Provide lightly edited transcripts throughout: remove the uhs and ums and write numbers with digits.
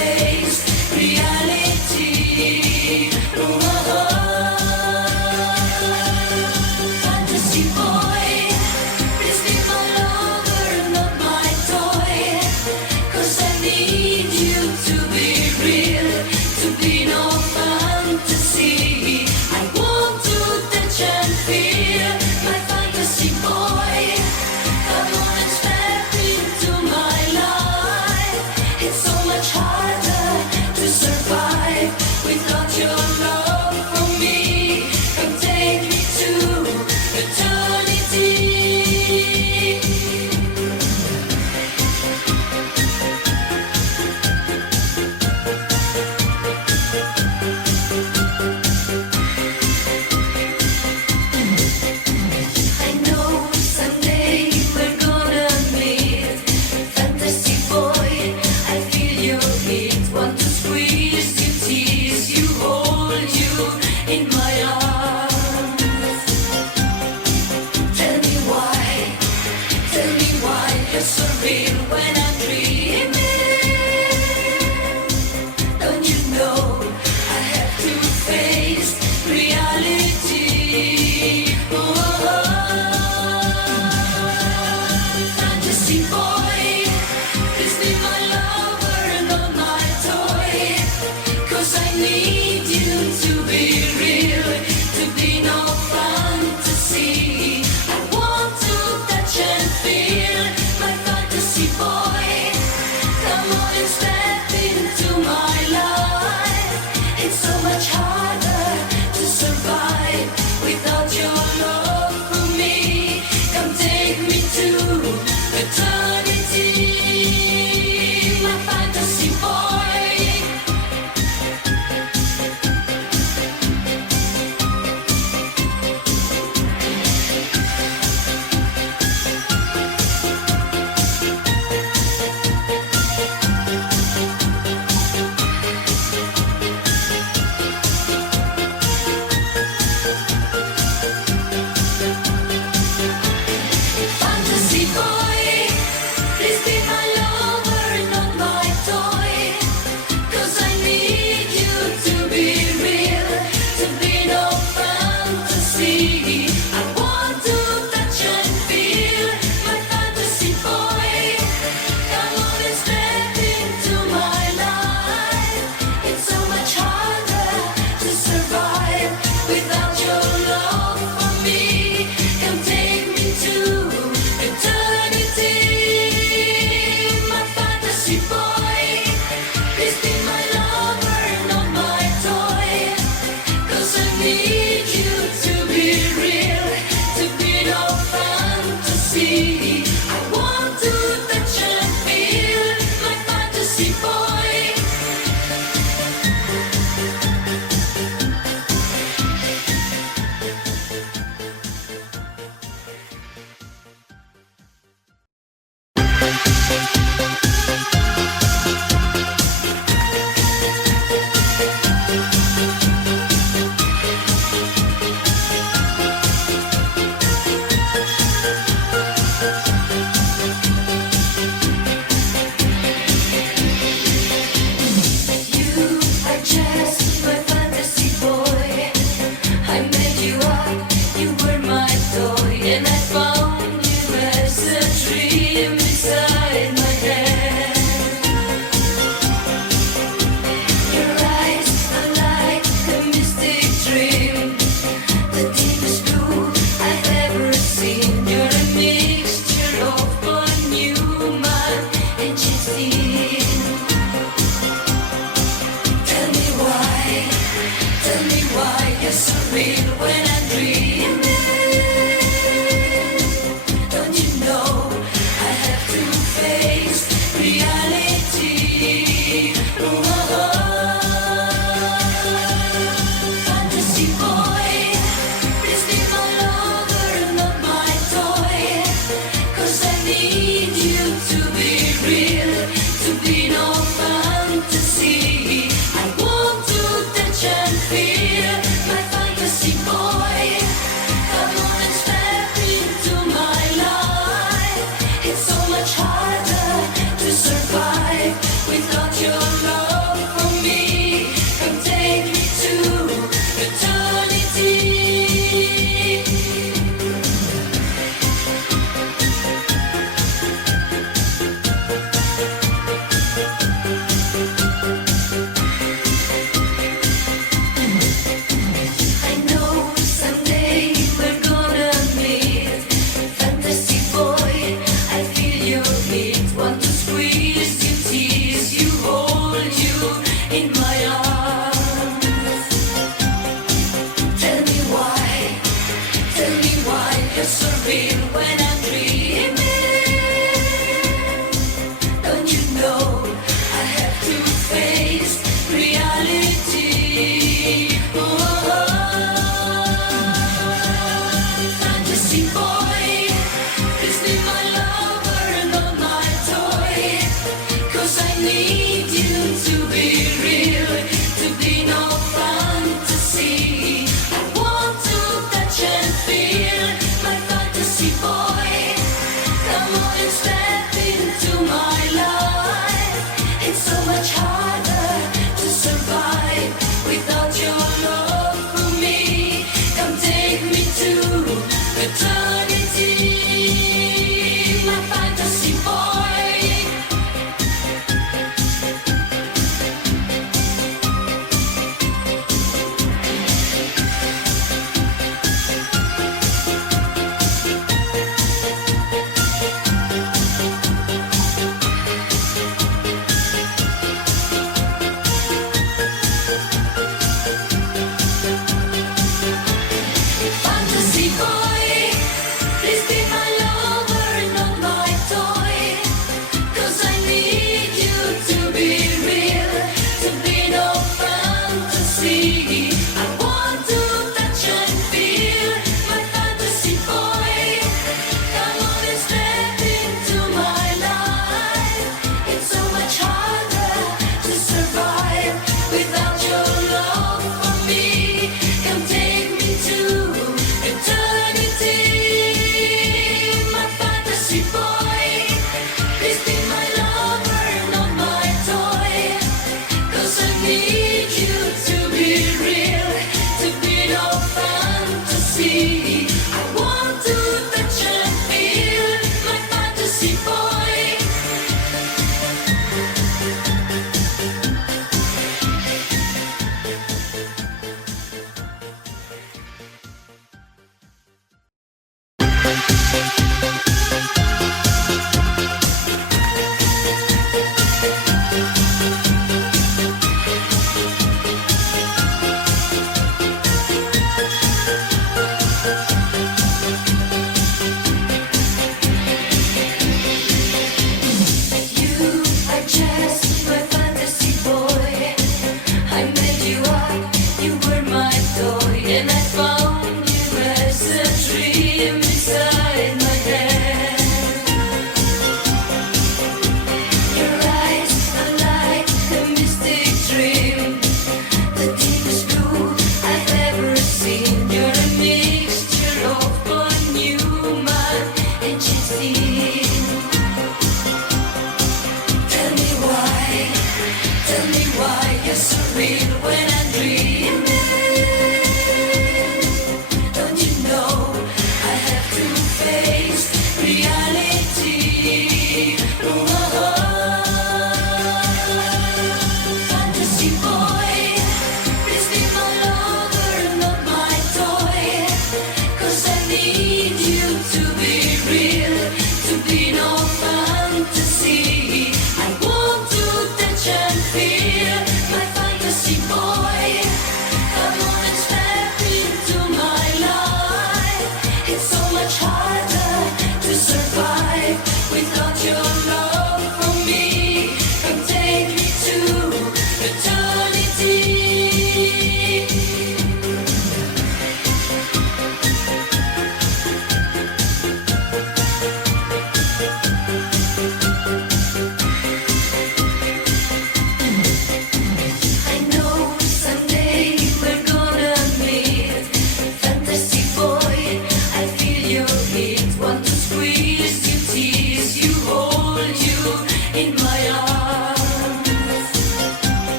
face reality. Fantasy boy, please be my lover, not my toy. 'Cause I need you to be real, to be no fantasy. I want to touch and feel my fantasy boy. Come on and step into my life. It's so much harder to survive without your love for me. Come take me to eternity. I know someday we're gonna meet. Fantasy boy, I feel your heat. Want to squeeze you, tease you, hold you in my arms. Tell me why you're so real when I'm dreaming. Don't you know I have to face reality? Fantasy boy, please be my lover, not my toy. 'Cause I need you to be real, to be no fantasy. I want to touch and feel my fantasy boy. Come on and step into my life. It's so much harder to survive without your love for me. Come take me to eternity, my fantasy boy. Fantasy boy, please be my lover, not my toy. 'Cause I need you to be real, to be no fantasy. I want to touch and feel my fantasy boy. Come on and step into my life. It's so much harder to survive without your love for me. Come take me to eternity, my fantasy boy. Please be my lover, not my toy. 'Cause I need you to be real, to be no fantasy. I want to touch and feel my fantasy boy. You are just my fantasy boy. I made you up, you were my toy, and I found you as a dream inside my head. Your eyes are like a mystic dream, the deepest blue I've ever seen. You're a mixture of Von Neumann and Chaplin. Tell me why you're so real when I'm dreaming. Don't you know I have to face reality? Fantasy boy, please be my lover, not my toy. 'Cause I need you to be real, to be no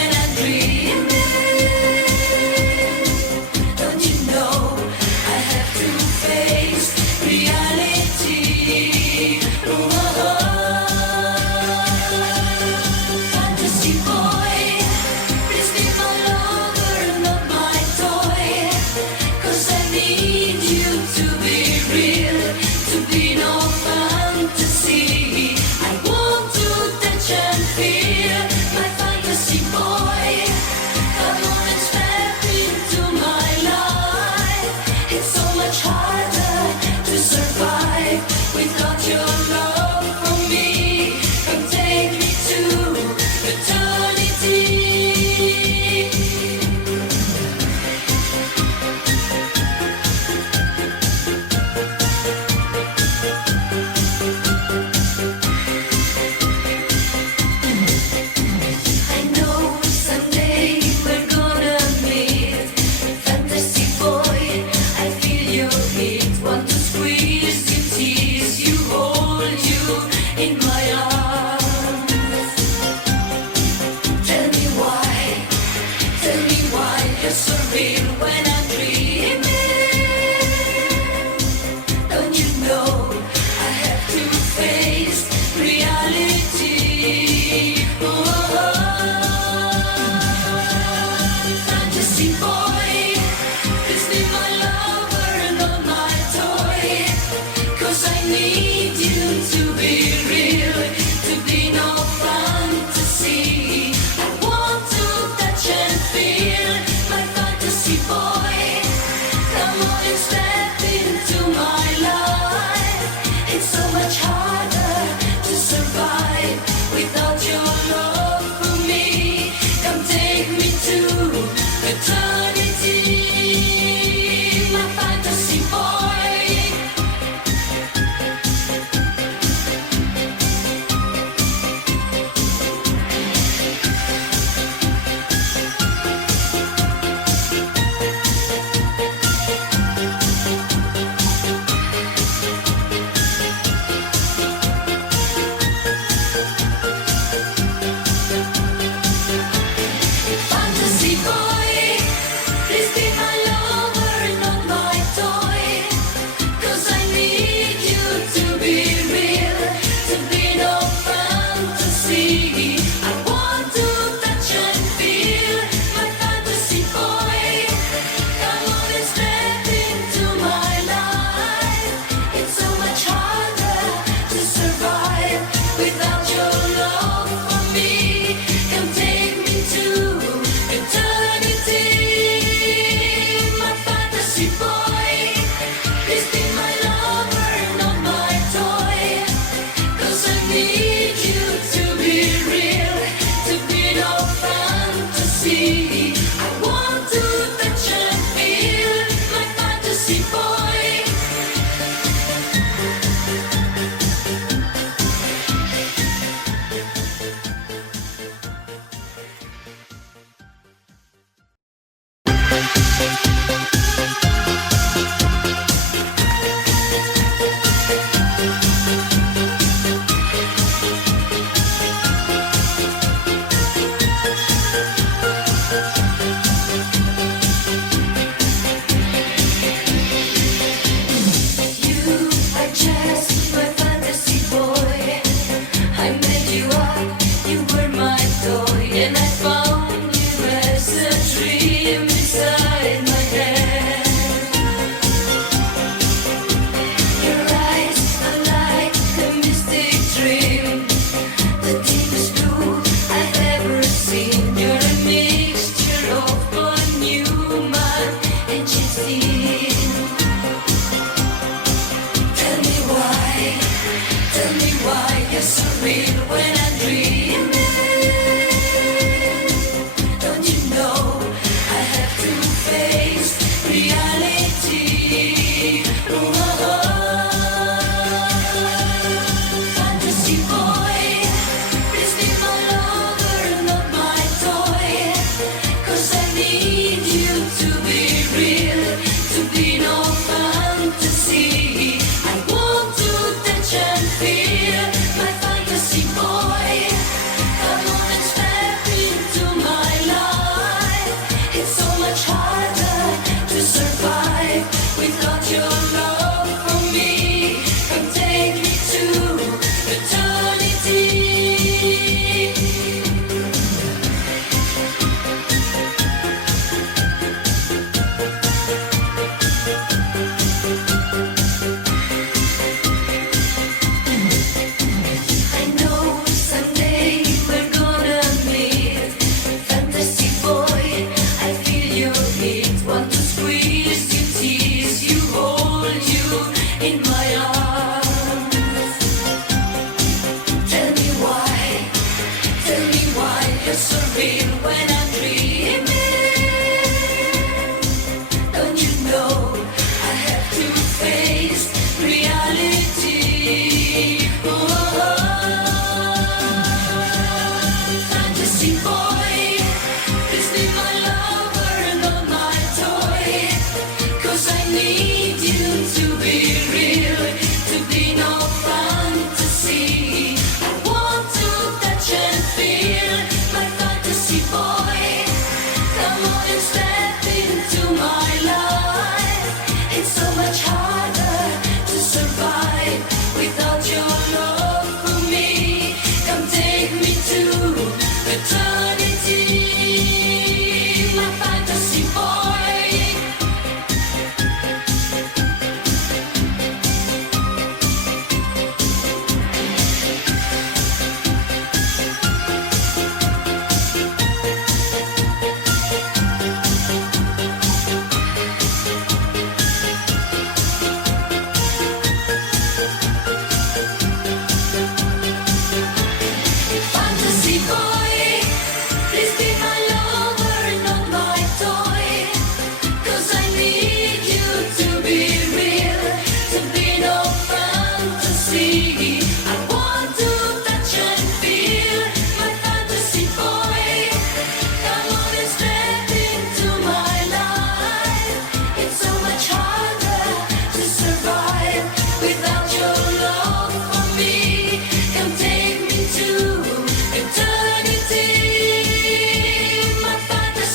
when I'm dreaming. Don't you know I have to face reality? Fantasy boy, please be my lover, not my toy. 'Cause I need you to be real, to be no fantasy. I want to touch and feel my fantasy boy. Come on and step into my life. It's so much harder to survive without your love for me. Come take me to eternity. I know someday we're gonna meet. Fantasy boy, I feel your heat. Want to squeeze you, tease you, hold you in my arms. Tell me why you're so real when I'm dreaming. Don't you know I have to face reality? Fantasy boy, please be my lover, not my toy. 'Cause I need you to be real, to be no fantasy. I want to touch and feel my fantasy boy. Come on and step into my life. It's so much harder to survive without your love for me. Come take me to eternity, my fantasy boy. Fantasy boy, please be my lover, not my toy. 'Cause I need you to be real, to be no fantasy. I want to touch and feel my fantasy boy. Come on and step into my life. It's so much harder to survive without your love for me. Come take me to eternity, my fantasy boy. Please be my lover, not my toy. 'Cause I need you to be real, to be no fantasy. I want to touch and feel my fantasy boy.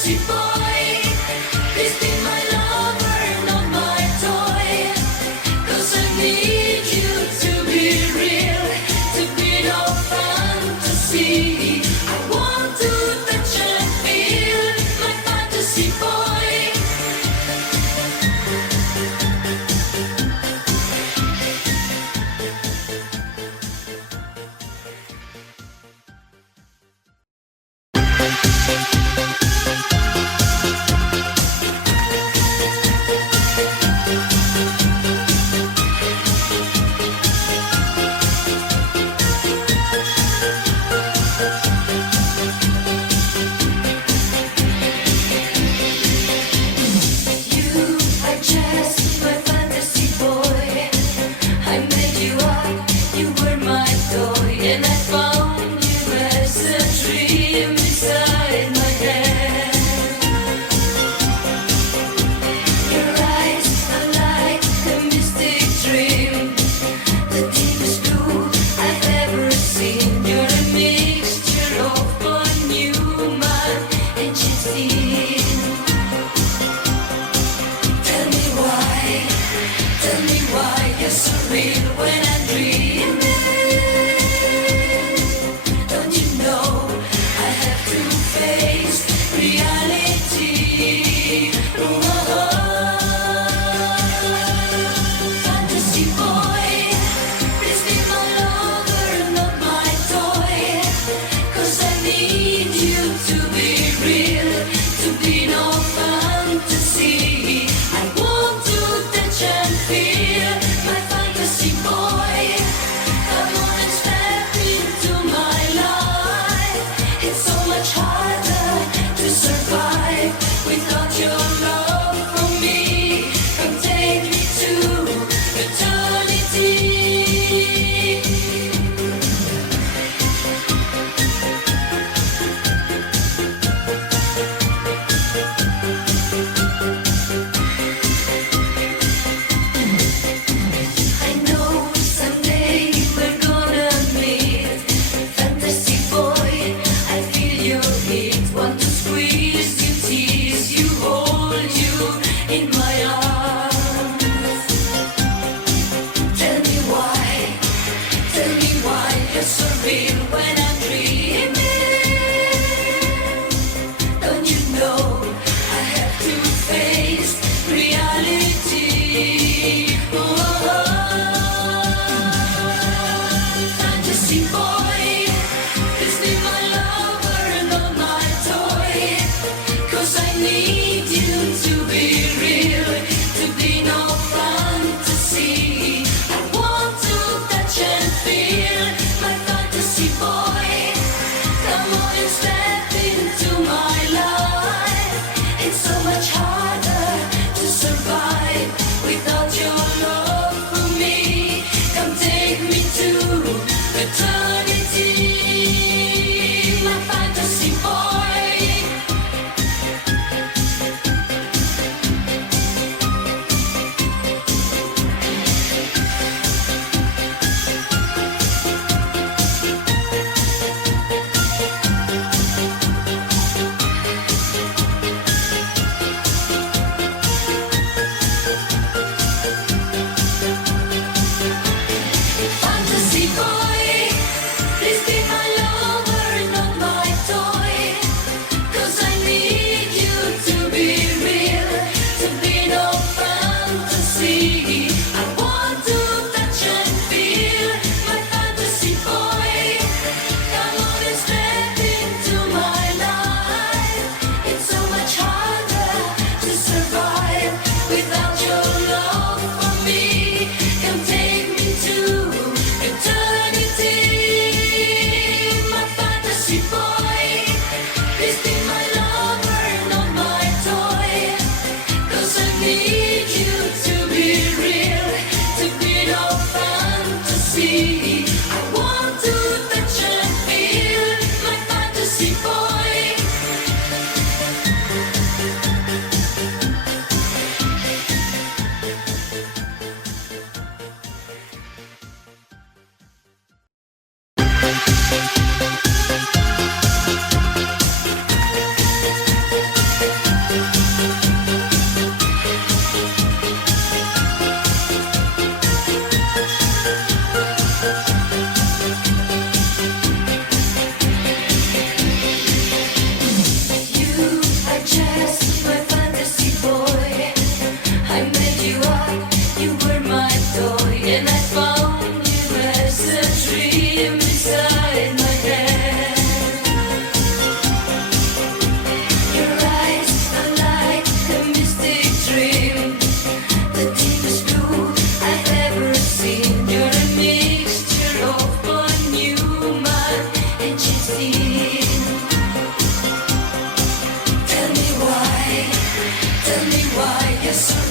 fantasy boy. Please be my lover, not my toy. 'Cause I need you to be real, to be no fantasy. I want to touch and feel my fantasy boy. You are just my fantasy boy. I made you up, you were my toy, and I found you as a dream inside my head. Your eyes are like a mystic dream, the deepest blue I've ever seen. You're a mixture of fun, human, and Chaplin. Tell me why you're so real when I'm dreaming. Don't you know I have to face reality? Fantasy boy, please be my lover, not my toy. 'Cause I need you to be real, to be no fantasy. I want to touch and feel my fantasy boy. Come on and step into my life. It's so much harder to survive without your love for me. Come take me to eternity. I know someday we're gonna meet. Fantasy boy, I feel your heat. Want to squeeze you, tease you, hold you in my arms. Tell me why you're so real when I'm dreaming. Don't you know I have to face reality? Fantasy boy, please be my lover, not my toy. 'Cause I need you to be real, to be no fantasy. I want to touch and feel my fantasy boy. Come on and step into my life. It's so much harder to survive without your love for me. Come take me to eternity, my fantasy boy.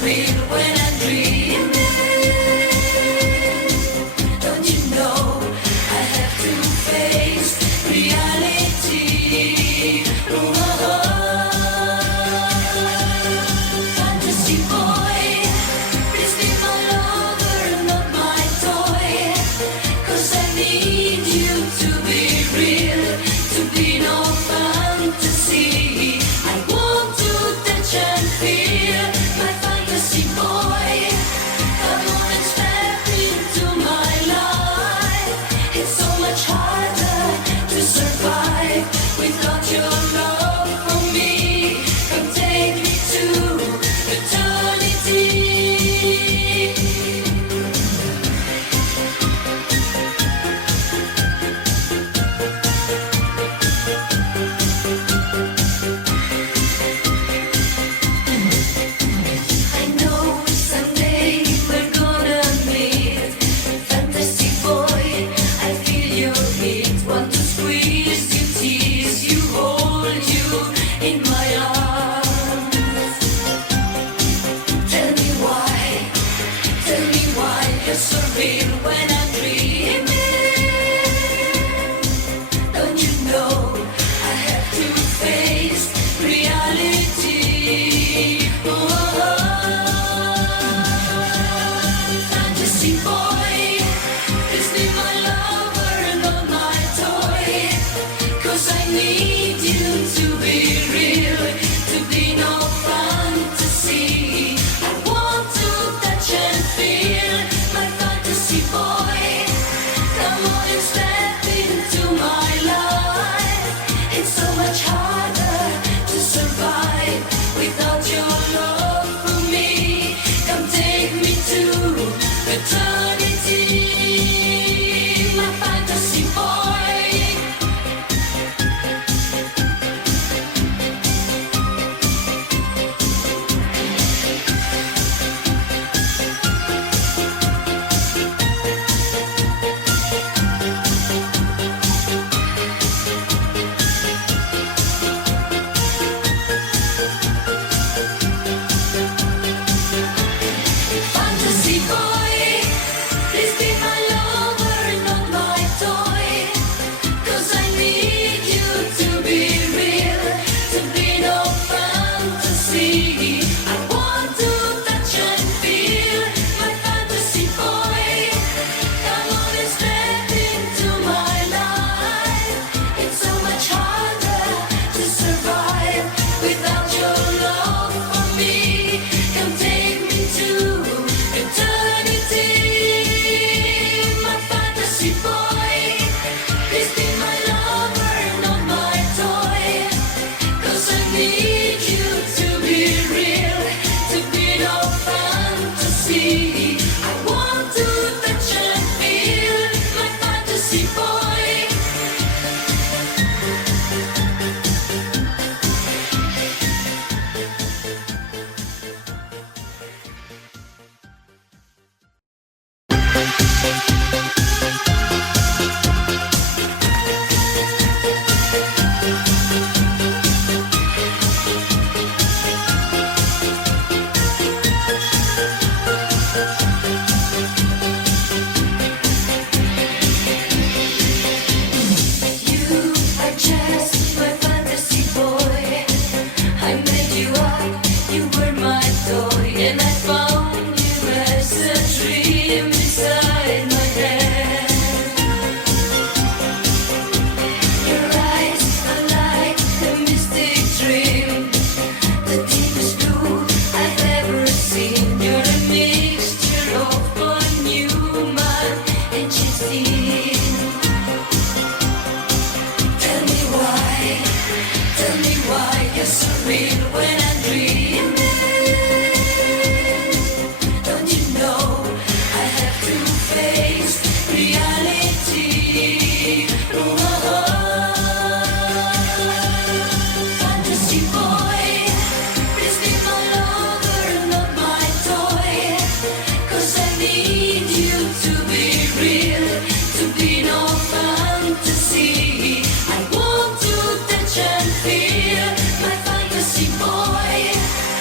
surreal when I'm dreaming. Don't you know I have to face reality? Fantasy boy, please be my lover, not my toy. 'Cause I need you to be real, to be no fantasy. I want to touch and feel my fantasy boy. Come on and step into my life. It's so much harder to survive without your love for me. Come take me to eternity. I know someday we're gonna meet. Fantasy boy, I feel your heat. Want to squeeze you, tease you, hold you in my arms. Tell me why you're so real when I'm dreaming. Don't you know I have to face reality? Fantasy boy, please be my lover, not my toy. 'Cause I need you to be real, to be no fantasy. I want to touch and feel my fantasy boy. Come on and step into my life. It's so much harder to survive without your love for me. Come take me to eternity, my fantasy boy. Fantasy boy, please be my lover, not my toy. 'Cause I need you to be real, to be no fantasy. I want to touch and feel my fantasy boy. Come on and step into my life. It's so much harder to survive without your love for me. Come take me to eternity, my fantasy boy. Please be my lover, not my toy. 'Cause I need you to be real, to be no fantasy. I want to touch and feel my fantasy boy. You are just my fantasy boy. I made you up, you were my toy, and I found you as a dream inside my head. Your eyes are like a mystic dream, the deepest blue I've ever seen. You're a mixture of a human and Chaplin. Tell me why you're so real when I'm dreaming. Don't you know I have to face reality? Fantasy boy, please be my lover, not my toy. 'Cause I need you to be real, to be no fantasy. I want to touch and feel my fantasy boy.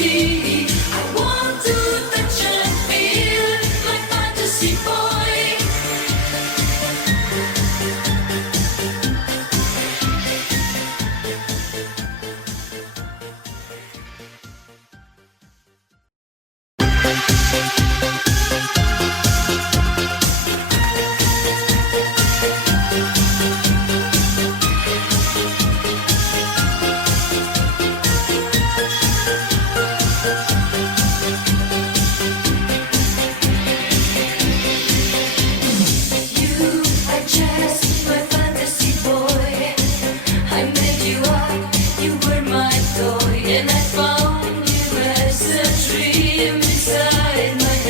fantasy. I want to touch and feel my fantasy boy. You are just my fantasy boy. I made you up, you were my toy, and I found you as a dream inside my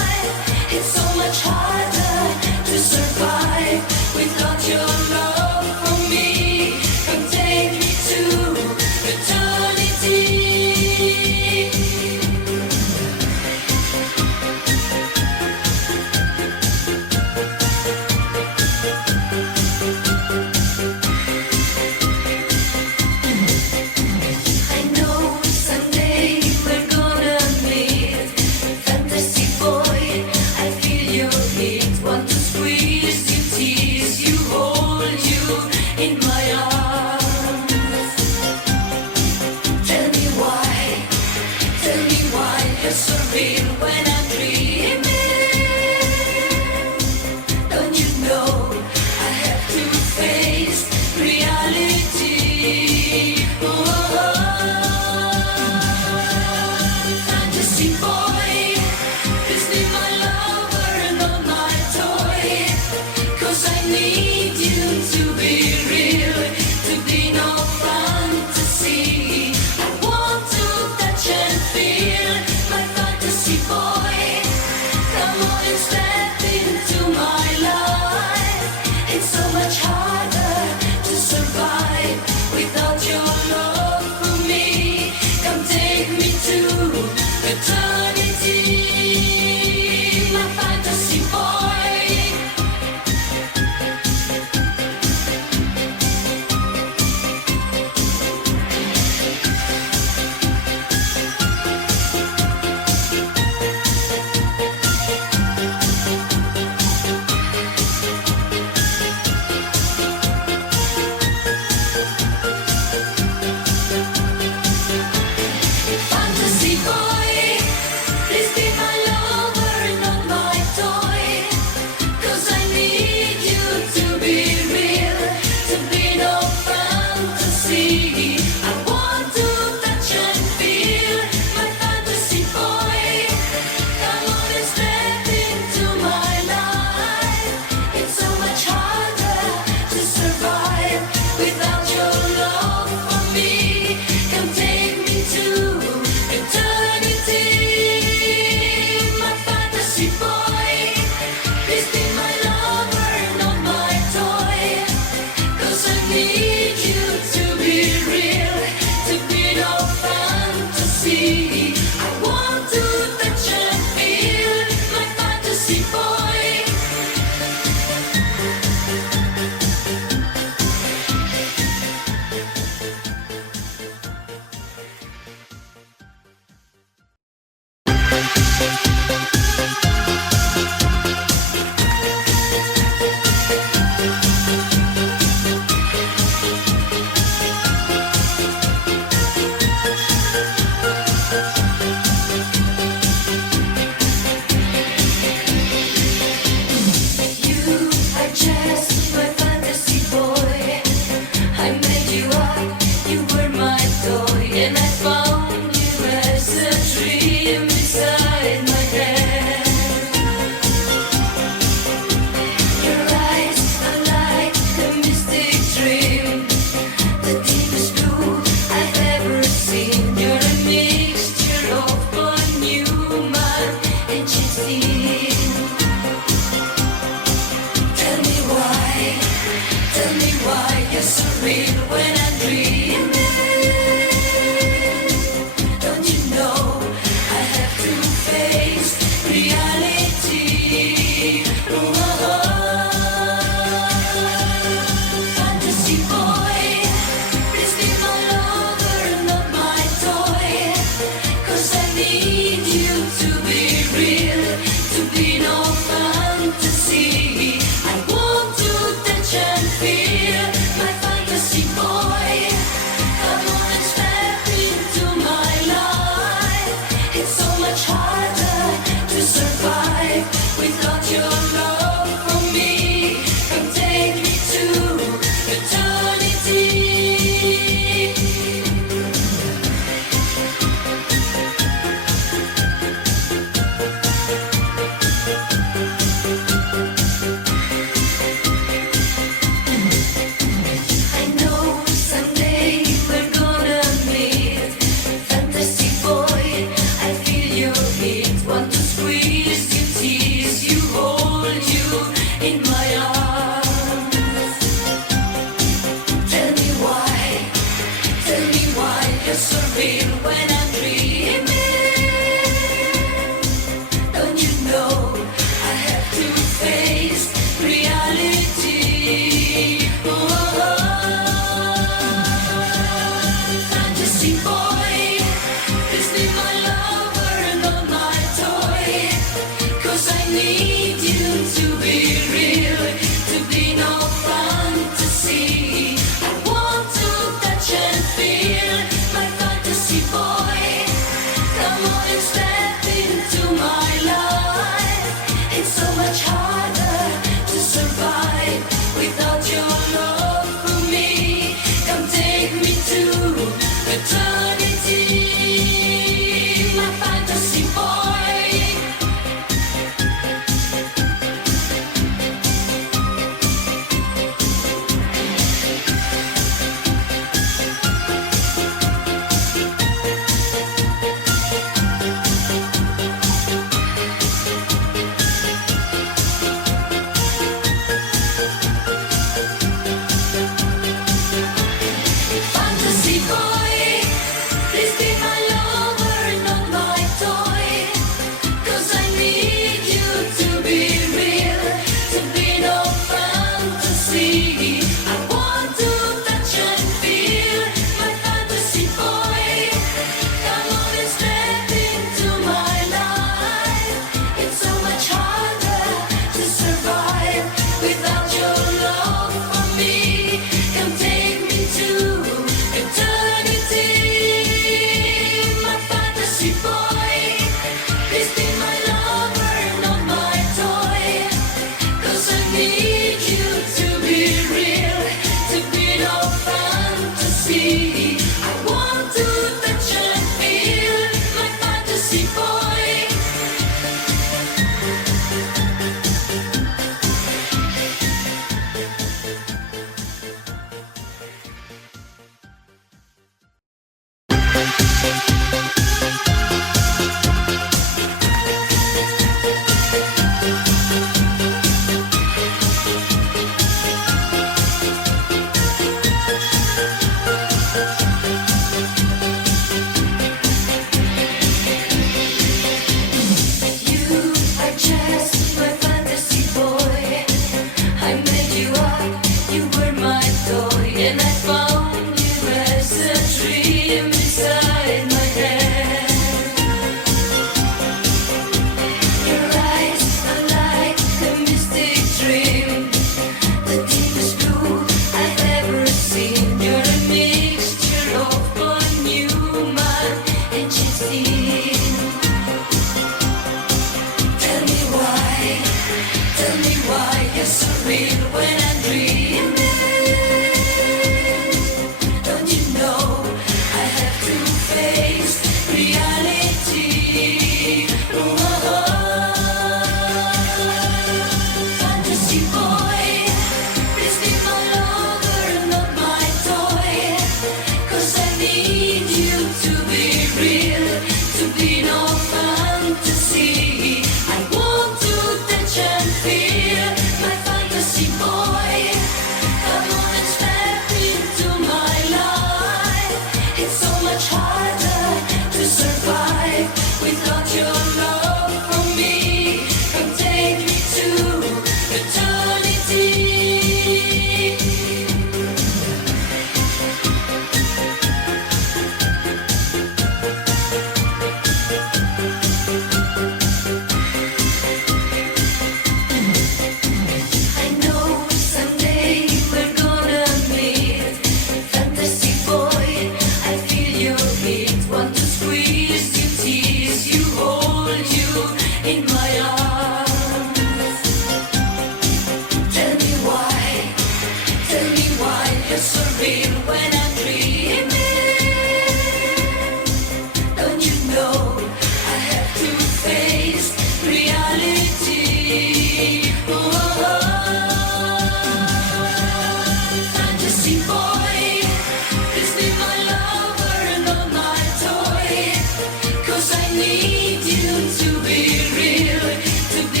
need you to be real, to be no fantasy. I want to touch and feel my fantasy boy. Come on and step into my life. It's so much harder to survive without your love for me. Come take me to eternity, my fantasy boy. Fantasy boy, please be my lover, not my toy. 'Cause I need you to be real, to be no fantasy. I want to touch and feel my fantasy boy. Come on and step into my life. It's so much harder to survive without your love for me. Come take me to eternity, my fantasy boy. Please be my lover, not my toy. 'Cause I need you to be real, to be no fantasy. I want to touch and feel my fantasy boy. You are just my fantasy boy. I made you up, you were my toy, and I found you as a dream inside my head. Your eyes are like a mystic dream, the deepest blue I've ever seen. You're a mixture of Paul Newman and Chaplin. Tell me why you're so real when I'm dreaming. Don't you know I have to face reality? Fantasy boy, please be my lover, not my toy. 'Cause I need you to be real, to be no fantasy. I want to touch and feel my fantasy boy. Come on and step into my life. It's so much harder to survive without your love for me. Come take me to eternity. I know someday we're gonna meet. Fantasy boy, I feel your heat. Want to squeeze you, tease you, hold you in my arms. Tell me why you're so real when I'm dreaming. Don't you know I have to face reality? Fantasy boy, please be my lover, not my toy. 'Cause I need you to be real, to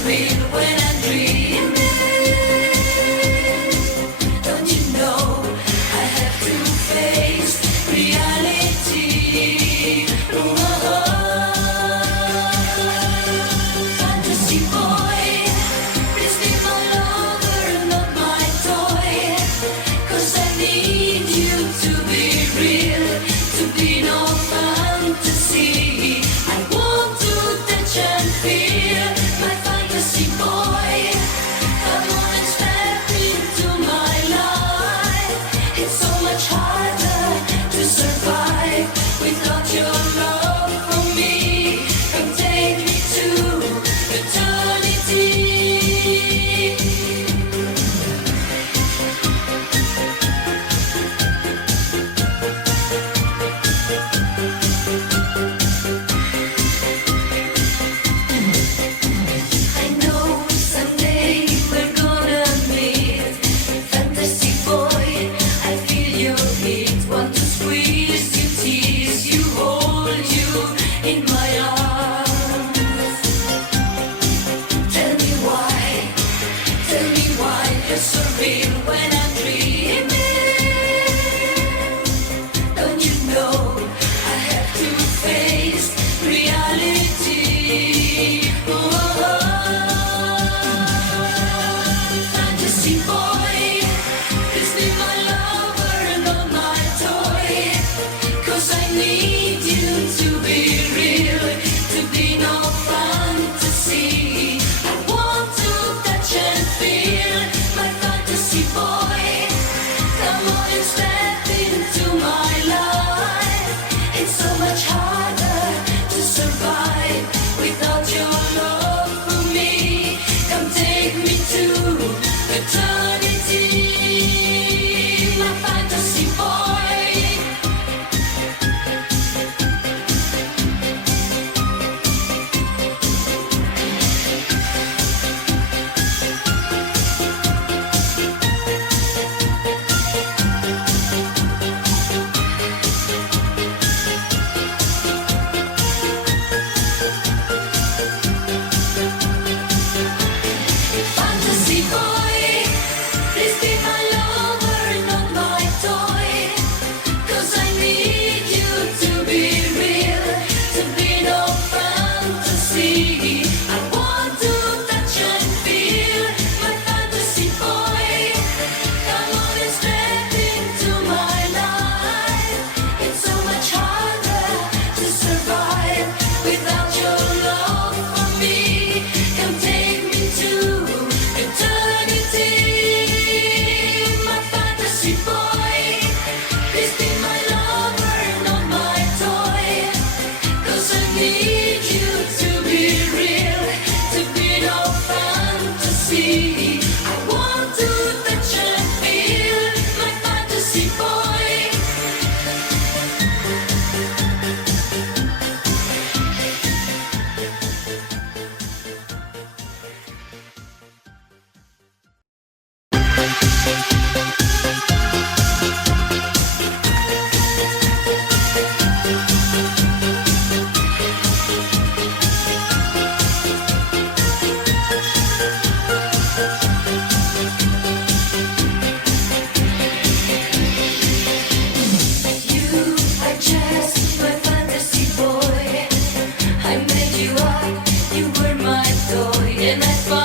surreal when I'm dreaming. Don't you know I have to face reality? Fantasy boy, please be my lover, not my toy. 'Cause I need you to be real, to be no fantasy. I want to touch and feel my fantasy boy. Come on and step into my life. It's so much harder to survive without your love for me. Come take me to eternity. I know someday we're gonna meet. Fantasy boy, I feel your heat. Want to squeeze you, tease you, hold you in my arms. Tell me why you're so real when I'm dreaming. Don't you know I have to face reality? Fantasy boy, please be my lover, not my toy. 'Cause I need you to be real, to be no fantasy. I want to touch and feel my fantasy boy. Come on and step into my life. It's so much harder to survive without your love for me. Come take me to eternity, my fantasy boy. Fantasy boy, please be my lover, not my toy. 'Cause I need you to be real, to be no fantasy. I want to touch and feel my fantasy boy. Come on and step into my life. It's so much harder to survive without your love for me. Come take me to eternity, my fantasy boy. Please be my lover, not my toy. 'Cause I need you to be real, to be no fantasy. I want to touch and feel my fantasy boy. You are just my fantasy boy. I made you up, you were my toy, and I